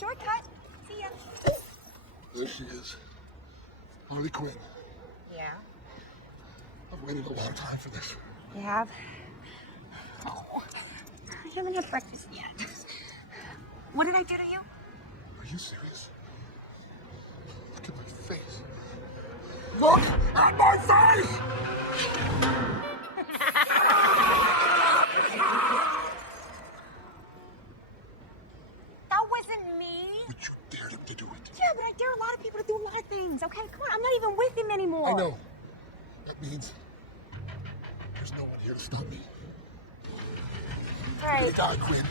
shortcut. See ya. There she is. Harley Quinn. Yeah? I've waited a long time for this. You have? Oh, I haven't had breakfast yet. What did I do to you? Are you serious? Look at my face. Look at my face! That wasn't me. But you dared him to do it. Yeah, but I dare a lot of people to do a lot of things, okay? Come on, I'm not even with him anymore. I know. That means there's no one here to stop me. All right. You're gonna die, Quinn.